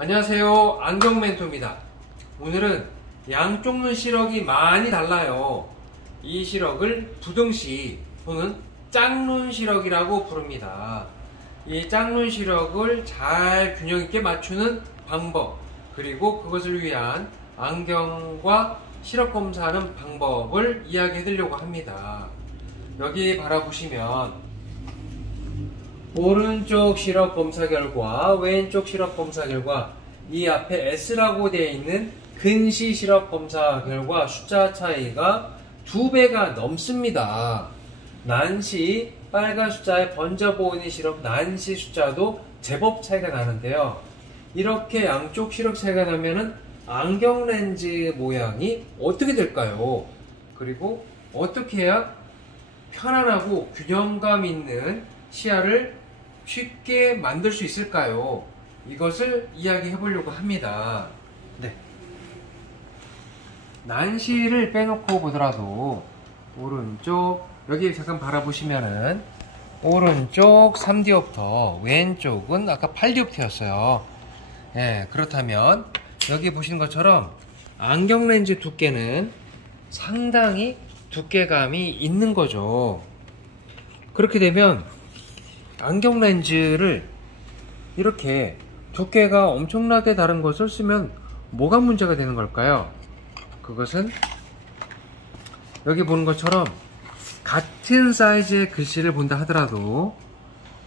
안녕하세요, 안경멘토입니다. 오늘은 양쪽 눈 시력이 많이 달라요. 이 시력을 부등시 또는 짝눈 시력이라고 부릅니다. 이 짝눈 시력을 잘 균형 있게 맞추는 방법, 그리고 그것을 위한 안경과 시력 검사하는 방법을 이야기해 드리려고 합니다. 여기 바라보시면 오른쪽 시력 검사 결과, 왼쪽 시력 검사 결과, 이 앞에 S라고 되어 있는 근시 시력 검사 결과 숫자 차이가 2배가 넘습니다. 난시, 빨간 숫자에 번져 보이는 시력 난시 숫자도 제법 차이가 나는데요. 이렇게 양쪽 시력 차이가 나면은 안경 렌즈 모양이 어떻게 될까요? 그리고 어떻게 해야 편안하고 균형감 있는 시야를 쉽게 만들 수 있을까요? 이것을 이야기해 보려고 합니다. 네. 난시를 빼놓고 보더라도 오른쪽, 여기 잠깐 바라보시면은 오른쪽 3디옵터, 왼쪽은 아까 8디옵터였어요. 예, 그렇다면 여기 보시는 것처럼 안경 렌즈 두께는 상당히 두께감이 있는 거죠. 그렇게 되면 안경 렌즈를 이렇게 두께가 엄청나게 다른 것을 쓰면 뭐가 문제가 되는 걸까요? 그것은 여기 보는 것처럼 같은 사이즈의 글씨를 본다 하더라도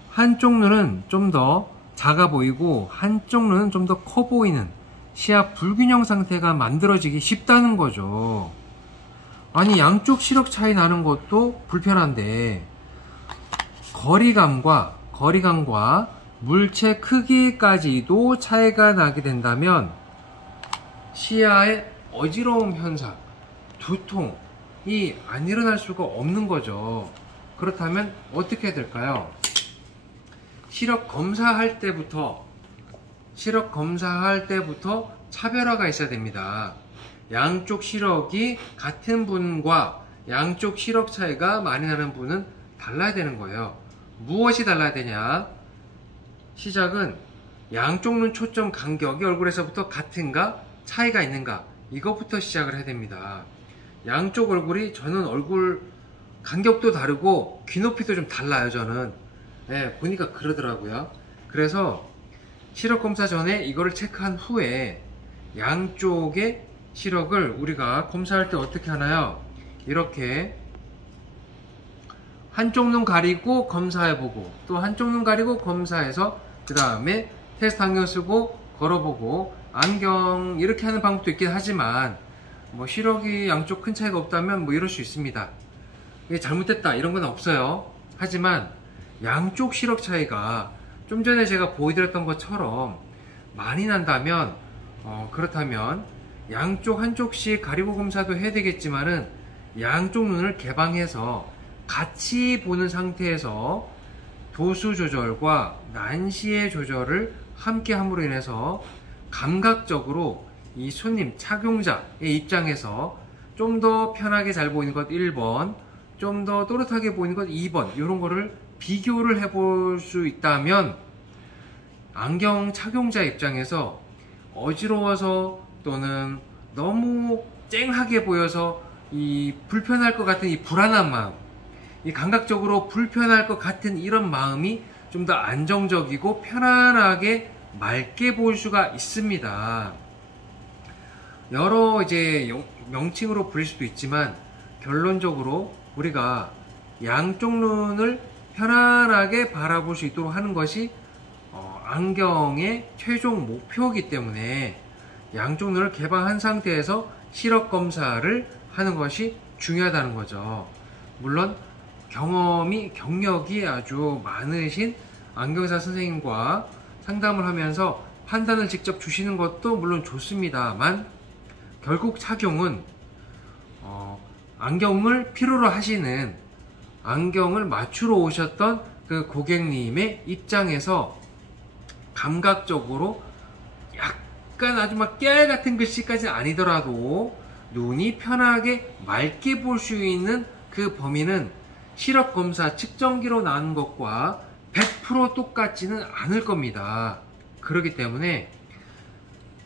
한쪽 눈은 좀 더 작아 보이고 한쪽 눈은 좀 더 커 보이는 시야 불균형 상태가 만들어지기 쉽다는 거죠. 아니, 양쪽 시력 차이 나는 것도 불편한데 거리감과 물체 크기까지도 차이가 나게 된다면 시야의 어지러움 현상, 두통이 안 일어날 수가 없는 거죠. 그렇다면 어떻게 해야 될까요? 시력 검사할 때부터 차별화가 있어야 됩니다. 양쪽 시력이 같은 분과 양쪽 시력 차이가 많이 나는 분은 달라야 되는 거예요. 무엇이 달라야 되냐? 시작은 양쪽 눈 초점 간격이 얼굴에서부터 같은가 차이가 있는가, 이것부터 시작을 해야 됩니다. 양쪽 얼굴이, 저는 얼굴 간격도 다르고 귀 높이도 좀 달라요. 저는 보니까 그러더라고요. 그래서 시력 검사 전에 이거를 체크한 후에 양쪽의 시력을 우리가 검사할 때 어떻게 하나요? 이렇게 한쪽 눈 가리고 검사해보고, 또 한쪽 눈 가리고 검사해서 그 다음에 테스트 안경 쓰고 걸어보고, 안경 이렇게 하는 방법도 있긴 하지만 뭐 시력이 양쪽 큰 차이가 없다면 뭐 이럴 수 있습니다. 이게 잘못됐다 이런 건 없어요. 하지만 양쪽 시력 차이가 좀 전에 제가 보여드렸던 것처럼 많이 난다면 그렇다면 양쪽 한쪽씩 가리고 검사도 해야 되겠지만은 양쪽 눈을 개방해서 같이 보는 상태에서 도수 조절과 난시의 조절을 함께 함으로 인해서 감각적으로 이 손님, 착용자의 입장에서 좀 더 편하게 잘 보이는 것 1번, 좀 더 또렷하게 보이는 것 2번, 이런 거를 비교를 해볼 수 있다면 안경 착용자 입장에서 어지러워서 또는 너무 쨍하게 보여서 이 불편할 것 같은 이 불안한 마음, 이 감각적으로 불편할 것 같은 이런 마음이 좀 더 안정적이고 편안하게 맑게 보일 수가 있습니다. 여러 이제 명칭으로 부릴 수도 있지만 결론적으로 우리가 양쪽 눈을 편안하게 바라볼 수 있도록 하는 것이 안경의 최종 목표이기 때문에 양쪽 눈을 개방한 상태에서 시력 검사를 하는 것이 중요하다는 거죠. 물론 경력이 아주 많으신 안경사 선생님과 상담을 하면서 판단을 직접 주시는 것도 물론 좋습니다만, 결국 착용은 안경을 필요로 하시는, 안경을 맞추러 오셨던 그 고객님의 입장에서 감각적으로 약간 아주 막 깨알 같은 글씨까지는 아니더라도 눈이 편하게 맑게 볼 수 있는 그 범위는 시력 검사 측정기로 나온 것과 100% 똑같지는 않을 겁니다. 그렇기 때문에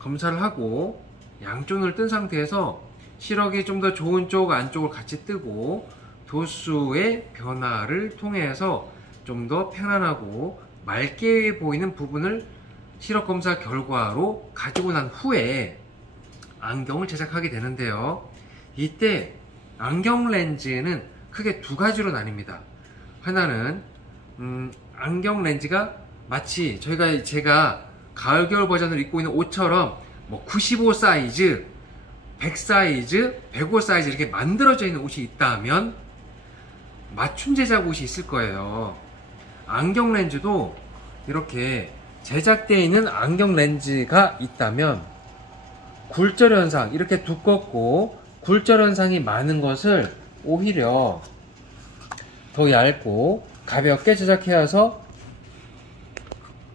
검사를 하고 양쪽 눈을 뜬 상태에서 시력이 좀 더 좋은 쪽 안쪽을 같이 뜨고 도수의 변화를 통해서 좀 더 편안하고 맑게 보이는 부분을 시력 검사 결과로 가지고 난 후에 안경을 제작하게 되는데요. 이때 안경 렌즈는 크게 두 가지로 나뉩니다. 하나는 안경 렌즈가 마치 제가 가을 겨울 버전을 입고 있는 옷처럼 뭐 95 사이즈, 100 사이즈, 105 사이즈 이렇게 만들어져 있는 옷이 있다면 맞춤 제작 옷이 있을 거예요. 안경 렌즈도 이렇게 제작되어 있는 안경 렌즈가 있다면 굴절 현상, 이렇게 두껍고 굴절 현상이 많은 것을 오히려 더 얇고 가볍게 제작해서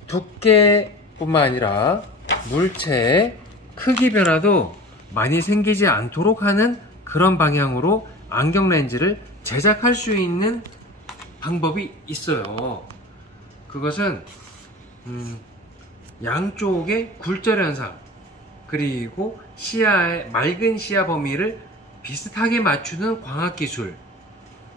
두께뿐만 아니라 물체의 크기 변화도 많이 생기지 않도록 하는 그런 방향으로 안경 렌즈를 제작할 수 있는 방법이 있어요. 그것은 양쪽의 굴절 현상, 그리고 시야의 맑은 시야 범위를 비슷하게 맞추는 광학 기술,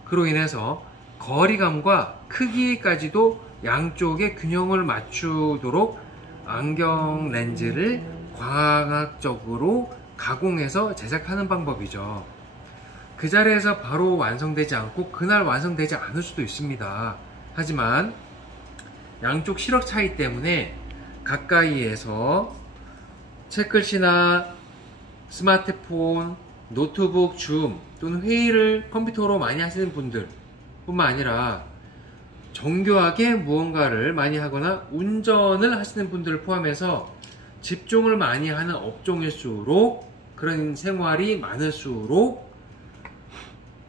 그로 인해서 거리감과 크기까지도 양쪽의 균형을 맞추도록 안경 렌즈를 광학적으로 가공해서 제작하는 방법이죠. 그 자리에서 바로 완성되지 않고 그날 완성되지 않을 수도 있습니다. 하지만 양쪽 시력 차이 때문에 가까이에서 책글씨나 스마트폰, 노트북, 줌 또는 회의를 컴퓨터로 많이 하시는 분들 뿐만 아니라 정교하게 무언가를 많이 하거나 운전을 하시는 분들을 포함해서 집중을 많이 하는 업종일수록, 그런 생활이 많을수록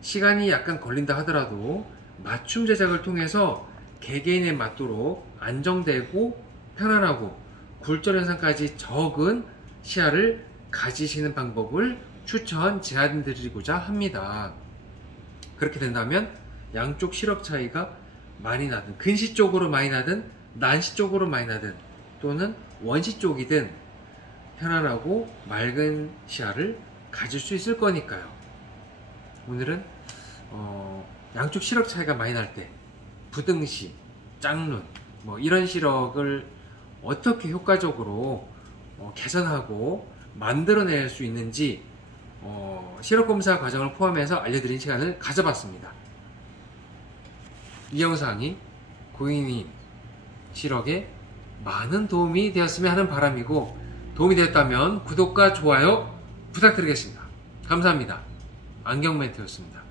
시간이 약간 걸린다 하더라도 맞춤 제작을 통해서 개개인에 맞도록 안정되고 편안하고 굴절 현상까지 적은 시야를 가지시는 방법을 제안드리고자 합니다. 그렇게 된다면 양쪽 시력 차이가 많이 나든, 근시 쪽으로 많이 나든 난시 쪽으로 많이 나든 또는 원시 쪽이든 편안하고 맑은 시야를 가질 수 있을 거니까요. 오늘은 양쪽 시력 차이가 많이 날 때 부등시, 짝눈 뭐 이런 시력을 어떻게 효과적으로 개선하고 만들어낼 수 있는지 시력 검사 과정을 포함해서 알려드린 시간을 가져봤습니다. 이 영상이 고객님 시력에 많은 도움이 되었으면 하는 바람이고, 도움이 되었다면 구독과 좋아요 부탁드리겠습니다. 감사합니다. 안경멘트였습니다.